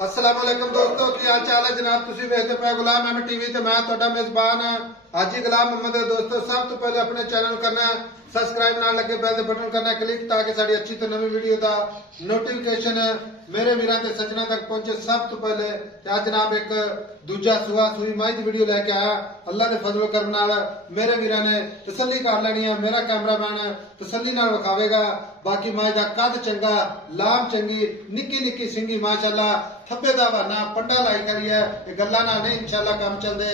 अस्सलाम वालेकुम दोस्तों, की हाल चाल है जनाब। तुसी वेखदे पे गुलाम अहमद टीवी ते मैं तुहाडा मेजबान आज ही गुलाम मोहम्मद। दोस्तों सब तो पहले अपने चैनल करना सब्सक्राइब नाल लगे बेल दे बटन करना क्लिक ताकि साडी अच्छी तो नवी वीडियो दा नोटिफिकेशन मेरे वीरां ते सज्जनां तक पहुंचे सब तो पहले। आज जनाब एक दूजा सुहा सुई माई दी वीडियो लेके आया। अल्लाह दे फजल करम नाल मेरे वीरां ने तसल्ली कर लेनी है। मेरा कैमरामैन तसल्ली नाल विखावेगा। बाकी माई दा कद चंगा, लाम चंगी, निक्की निक्की सिंगी माशाअल्लाह, थब्बे दा बहाना पंडा लाई करी है। ये गल्लां ना नहीं इंशाअल्लाह काम चलदे।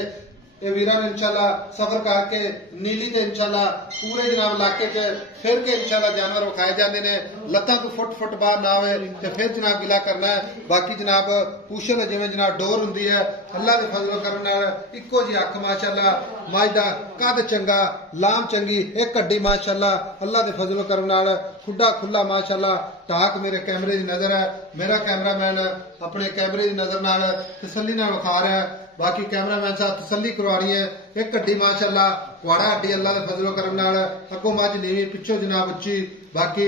ये वीरां ने इंशाअल्लाह सफर करके नीली ते इंशाअल्लाह पूरे जनाब इलाके च फिर के इंशाअल्लाह जानवर विखाए जाते ने। लत्तां तो फुट फुट बाहर ना होवे ते फिर जनाब गिला करना है। बाकी जनाब पूछल जिवें जनाब डोर हुंदी है अल्लाह दे फजल करम नाल इक्को जी अख माशाअल्लाह, माई दा कद चंगा, लाम चंगी, एक हड्डी माशाअल्लाह अल्लाह दे फजल करम नाल खुड्डा खुला माशाअल्लाह। टाक मेरे कैमरे दी नजर है। मेरा कैमरामैन अपने कैमरे दी नजर नाल तसल्ली नाल विखा रहा है। बाकी कैमरामैन साहब तसल्ली करवानी है। एक हड्डी माशाअल्लाह, वाड़ा हड्डी अल्लाह दे फजल करम नाल, अगों मझ नीवी पिछों जनाब उच्ची। बाकी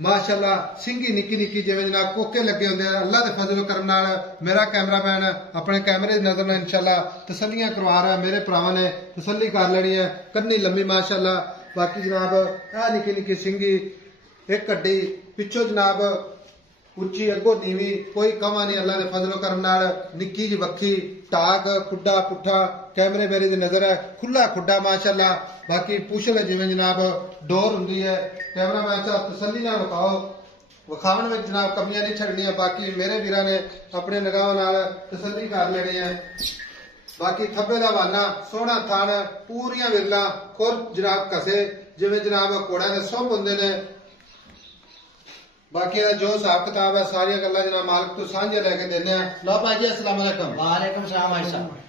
माशाअल्लाह सिंगी निक्की निक्की जिवें जनाब कोके लगे होंदे अल्लाह दे फजल करम नाल मेरा कैमरामैन अपने कैमरे दी नजर नाल इंशाअल्लाह तसल्लियां करवा रहा है। मेरे भरावां ने तसल्ली कर लेनी है। कन्नी लंबी माशाअल्लाह। बाकी जनाब आ निक्की निक्की सिंगी, एक हड्डी पिछों जनाब उच्ची, अगो नीवी, कोई कमा नहीं अल्लाह दे फजल करम नाल। निक्की जी वक्खी, टाक, खुड्डा पुट्ठा, कैमरे मेरे दी नजर है, खुला खुड्डा माशाअल्लाह। बाकी पूछल जिवें जनाब डोर हुंदी है। कैमरामैन साहब तसल्ली नाल विखाओ। विखावन में जनाब कमियां नहीं छड़नियां। बाकी मेरे वीरां ने अपने निगाह नाल तसल्ली कर लेनी है। बाकी थब्बे दा बहाना, सोहना थन, पूरियां विरला, खुर जनाब कसे जिवें जनाब घोड़ियां दे सुंभ हुंदे ने। बाकी जो हिसाब किताब है सारी गल्लां जनाब मालिक तो सांझे लेके देने हैं। लो भाई जी अस्सलाम वालेकुम। वालेकुम सलाम भाई साहब।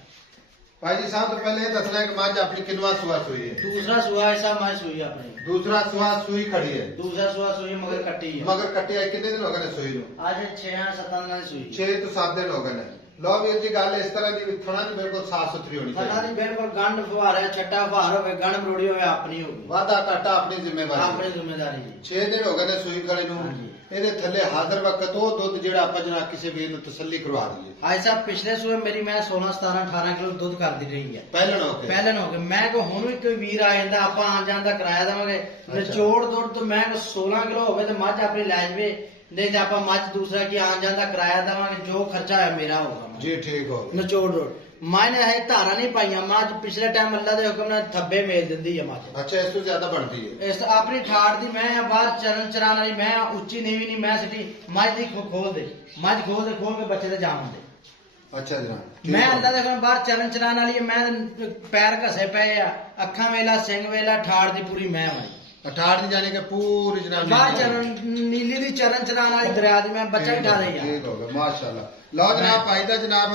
भाई जी साहब तो पहले ये दसना है कि मझ अपनी किनवा सुहा सुई है? दूसरा सुहा है साहब, मैं सुई अपनी। दूसरा सुहा सुई खड़ी है। दूसरा सुहा सुई मगर कट्टी है। मगर कट्टी है। कितने दिन हो गए ने सुई नु? आज 6-7 दिन सुई। 6 तो 7 दिन हो गए ने। लो वीर जी गल इस तरह की थोड़ा जी बिल्कुल साफ सुथरी होनी थना चाहिए। दी बिल्कुल गंड फुहार है, छट्टा फुहार होवे, गंड मरोड़ी होवे, अपनी होगी। वादा घाटा अपनी जिम्मेवारी। अपनी जिम्मेदारी जी। 6 दिन हो गए ने सुई खड़ी नु। हाँ जी। ਇਹਦੇ ਥੱਲੇ ਹਾਜ਼ਰ ਵਕਤ ਉਹ ਦੁੱਧ ਜਿਹੜਾ ਆਪਾਂ ਜਨਾ ਕਿਸੇ ਵੀਰ ਨੂੰ ਤਸੱਲੀ ਕਰਵਾ ਦਈਏ। भाई साहब पिछले सुबह मेरी मैं 16-17-18 किलो दूध कर दी रही है ਪਹਿਲਣ ਹੋ ਕੇ। पहले हो गए। मैं को हुण भी कोई वीर आ जांदा ਆਪਾਂ ਆਣ ਜਾਣ ਦਾ ਕਿਰਾਇਆ ਦੇਵਾਂਗੇ। ਨਿਚੋੜ ਦੁੱਧ तो मैं को 16 किलो ਹੋਵੇ ਤੇ ਮੱਝ ਆਪਣੀ ਲੈ ਜਵੇ, ਨਹੀਂ ਤੇ ਆਪਾਂ ਮੱਝ ਦੂਸਰਾ ਕੀ ਆਣ ਜਾਣ ਦਾ ਕਿਰਾਇਆ ਦੇਵਾਂਗੇ। ਜੋ ਖਰਚਾ ਹੈ ਮੇਰਾ ਹੋਗਾ ਜੀ ਠੀਕ ਹੋ ਗਿਆ। ਨਿਚੋੜ ਦੁੱਧ मैंने है धारा नहीं पाइया। मझ पिछले टाइम अल्लाह के हुक्म ने थब्बे मेल दिंदी है मझ। अच्छा इस तो ज्यादा बनती है। इस अपनी ठाड़ दी मैं बाहर चरण चरान वाली मैं उच्ची नीवी नहीं मैं सिटी मझ दी खोल दे, मझ खोल के बच्चे ते जावन दे। अच्छा जनाब मैं अल्लाह के हुक्म बाहर चरण चरान वाली मैं पैर घसे पे अखा वेला सिंह वेला ठाड़ दी पूरी मैं वाली 18 दी जाने के पूरी जनाब बाहर चरण नीली दी चरण चरान वाली दरिया दी मैं बच्चा ही ठा रही ठीक हो गया माशाल्लाह। लो जनाब भाई दा जनाब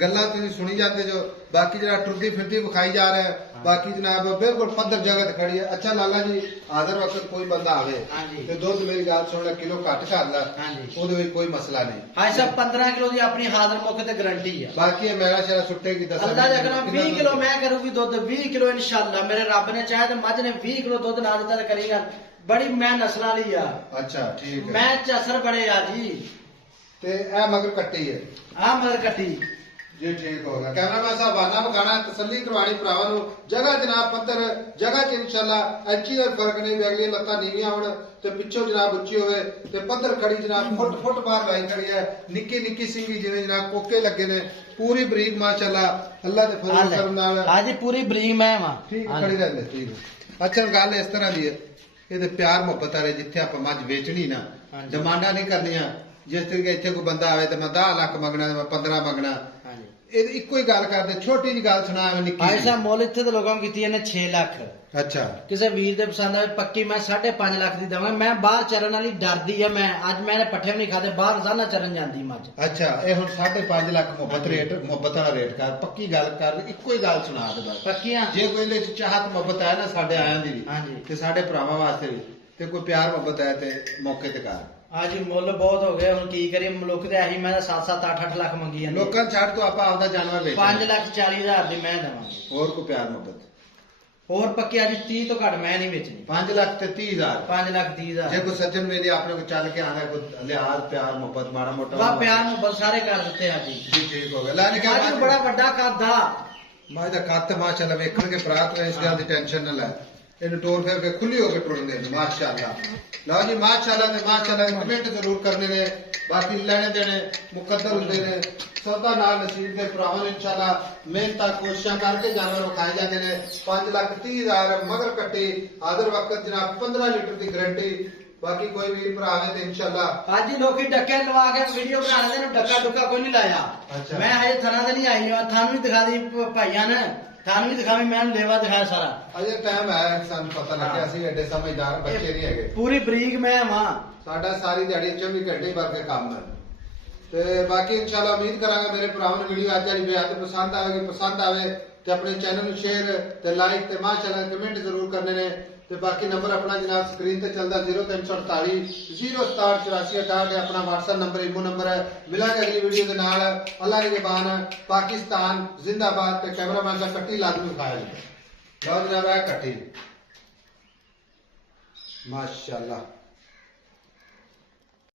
गल्लां तुसीं सुनी जाते जो। बाकी जरा टुरदी फिरदी विखाई जा रहा है। बाकी जनाब बिल्कुल पद्धर जगह ते खड़ी है। अच्छा लाला जी हाजिर वक्त कोई बंदा आवे ते दुध मेरी गल सुन ले किलो घट कर ला, ओदे विच कोई मसला नहीं। हां साहब 15 किलो दी अपनी हाजिर मौके ते गारंटी है। बाकी ये मेरा शेरा सुट्टेगी दस अल्लाह दे करम 20 किलो मैं करूंगी दुध 20 किलो इंशाल्लाह। मेरे रब ने चाहे तो मझ ने 20 किलो दुध ना देता करेगा। बड़ी मैं नस्ल वाली आ। अच्छा ठीक है। मैं चसर बड़े आ जी ते ए मगर कट्टी है। हां मगर कट्टी जी ठीक हो गया। कैमरामैन साहब बाना बगाना तसल्ली करवानी भरावां नूं। जगह जनाब पत्थर जगह च इंशाल्लाह इंची दा फर्क नहीं। अगली लत्तां नीवियां होण ते पिछों जनाब उच्ची होवे ते पत्थर खड़ी जनाब फुट फुट बाहर लाई खड़ी है। निक्की निक्की सिंगी जिवें जनाब कोके लगे ने, पूरी बरीक माशाल्लाह अल्लाह दे फजल करम नाल। हां जी पूरी बरीक मैं हां ठीक खड़ी रहंदे ठीक है। अच्छा गल इस तरह दी है ਇਹਦੇ ਪਿਆਰ ਮੁਹੱਬਤ ਵਾਲੇ ਜਿੱਥੇ ਆਪਾਂ ਮੱਝ ਵੇਚਣੀ ਨਾ ਡਿਮਾਂਡਾਂ नहीं ਕਰਨੀਆਂ। जिस तरीके इतने कोई बंदा आवे तो मैं 10 लाख मंगना, मैं 15 मंगना, इको ही गल करते। छोटी जी गल सुना भाई साहब मुल इत्थे ते लोकां कीती ने 6 लाख। अच्छा किसी वीर दे पसंद आवे पक्की मैं 5.5 लाख दी दवांगा। मैं बाहर चरण वाली डरदी है। मैं अज मैंने पट्ठे भी नहीं खाते, बाहर रोजाना चरण जांदी मझ। अच्छा ये हुण 5.5 लाख मुहब्बत रेट मुहब्बत वाला रेट कर, पक्की गल कर, इको ही गल सुना दे बस पक्कियां। जे कोई इहदे च चाहत मुहब्बत है ना साडे आयां दी भी ते साडे भरावां वास्ते भी ते कोई प्यार मुहब्बत है ते मौके ते कर। हाँ जी मुल बहुत हो गए हुण की करिए। मुल्क ते आही मैं 7-8 लाख मंगी है। लोकां छड़ तो आपा आपदा जानवर बेच 5,40,000 दी मैं देवांगे। और कोई प्यार मुहब्बत ਹੋਰ ਪੱਕੇ ਅੱਜ 30 ਤੋਂ ਘੱਟ ਮੈਂ ਨਹੀਂ ਵੇਚਣੀ 5 ਲੱਖ ਤੇ 30,000 5,30,000 ਜੇ ਕੋਈ ਸੱਜਣ ਮੇਰੀ ਆਪਣੇ ਕੋ ਚੱਲ ਕੇ ਆਂਦਾ ਕੋਈ ਲਿਹਾਜ਼ ਪਿਆਰ ਮੁਹੱਬਤ ਮਾੜਾ ਮੋਟਾ ਵਾ ਪਿਆਰ ਮੁਹੱਬਤ ਸਾਰੇ ਕਰ ਦਿੱਤੇ ਆ ਜੀ ਜੀ ਠੀਕ ਹੋ ਗਿਆ ਲੈ ਕੇ ਅੱਜ ਬੜਾ ਵੱਡਾ ਕਾਦਾ ਮਾਂ ਦਾ ਕੱਤ ਮਾਸ਼ਾਅੱਲਾ ਵੇਖਣਗੇ ਪ੍ਰਾਤ ਇਸ ਗੱਲ ਦੀ ਟੈਨਸ਼ਨ ਨਾ ਲੈ ਇਹਨੂੰ ਟੋਰ ਫੇਰ ਕੇ ਖੁੱਲੀ ਹੋ ਕੇ ਟੁਰਦੇ ਨੇ ਮਾਸ਼ਾਅੱਲਾ ਲਓ ਜੀ ਮਾਸ਼ਾਅੱਲਾ ਤੇ ਮਾਸ਼ਾਅੱਲਾ ਕਮੈਂਟ ਜ਼ਰੂਰ ਕਰਨੇ ਨੇ ਬਾਕੀ ਲੈਣੇ ਦੇਣੇ ਮੁਕੱਦਰ ਹੁੰਦੇ ਨੇ ਸਦਾ ਨਾਲ ਨਸੀਬ ਦੇ ਭਰਾਵਾਂ ਨੂੰ ਇਨਸ਼ਾਅੱਲਾ ਮਿਹਨਤਾਂ ਕੋਸ਼ਿਸ਼ਾਂ ਕਰਕੇ ਜਾਨਵਰ ਵਿਖਾਏ ਜਾਂਦੇ ਨੇ 5,30,000 ਮਗਰ ਕੱਟੀ ਆਦਰ ਵਕਤ ਜਨਾਬ 15 ਲੀਟਰ ਦੀ ਗਾਰੰਟੀ ਬਾਕੀ ਕੋਈ ਵੀਰ ਭਰਾ ਆਵੇ ਤੇ ਇਨਸ਼ਾਅੱਲਾ ਅੱਜ ਹੀ ਲੋਕੀ ਡੱਕੇ ਲਵਾ ਕੇ ਵੀਡੀਓ ਬਣਾ ਲੈਂਦੇ ਨੇ ਡੱਕਾ ਡੁੱਕਾ ਕੋਈ ਨਹੀਂ ਲਾਇਆ ਅੱਛਾ। ਮੈਂ ਹਜੇ ਥਾਣਾ ਤੇ ਨਹੀਂ ਆਈ ਤੁਹਾਨੂੰ ਵੀ ਦਿਖਾ ਦੀ ਭਾਈਆਂ ਨੇ ਤੁਹਾਨੂੰ ਵੀ ਦਿਖਾਵੀ ਮੈਂ ਲੇਵਾ ਦਿਖਾਇਆ ਸਾਰਾ ਅਜੇ ਟਾਈਮ ਹੈ ਸਾਨੂੰ ਪਤਾ ਲੱਗਿਆ ਅਸੀਂ ਐਡੇ ਸਮਝਦਾਰ ਬੱਚੇ ਨਹੀਂ ਹੈਗੇ ਪੂਰੀ ਬਰੀਕ ਮੈਂ ਵਾਂ ਸਾਡਾ ਸਾਰੀ ਦਿਹਾੜੀ 24 ਘੰਟੇ ਵਰਗੇ ਕੰਮ ਹੈ ਤੇ ਬਾਕੀ ਇਨਸ਼ਾਅੱਲਾ ਉਮੀਦ ਕਰਾਂਗੇ ਮੇਰੇ ਭਰਾਵਾਂ ਨੂੰ ਵੀਡੀਓ ਅੱਜ ਵਾਲੀ ਬੇहद ਪਸੰਦ ਆਵੇਗੀ ਪਸੰਦ ਆਵੇ ਤੇ ਆਪਣੇ ਚੈਨਲ ਨੂੰ ਸ਼ੇਅਰ ਤੇ ਲਾਈਕ ਤੇ ਮਾਸ਼ਾਅੱਲਾ ਕਮੈਂਟ ਜ਼ਰੂਰ ਕਰਨੇ ਨੇ ਤੇ ਬਾਕੀ ਨੰਬਰ ਆਪਣਾ ਜਨਾਬ ਸਕਰੀਨ ਤੇ ਚੱਲਦਾ 0348 0678468 ਆਪਣਾ WhatsApp ਨੰਬਰ ਇਮੋ ਨੰਬਰ ਹੈ ਮਿਲਾਂਗੇ ਅਗਲੀ ਵੀਡੀਓ ਦੇ ਨਾਲ ਅੱਲਾ ਨਿਗਹਿਬਾਨ ਪਾਕਿਸਤਾਨ ਜ਼ਿੰਦਾਬਾਦ ਤੇ ਕੈਮਰਾਮੈਨ ਦਾ ਕੱਟੀ ਲਾਜ਼ਮੀ ਖਾਇਆ ਲਓ ਜਨਾਬ ਇਹ ਕੱਟੀ ਮਾਸ਼ਾਅੱਲਾ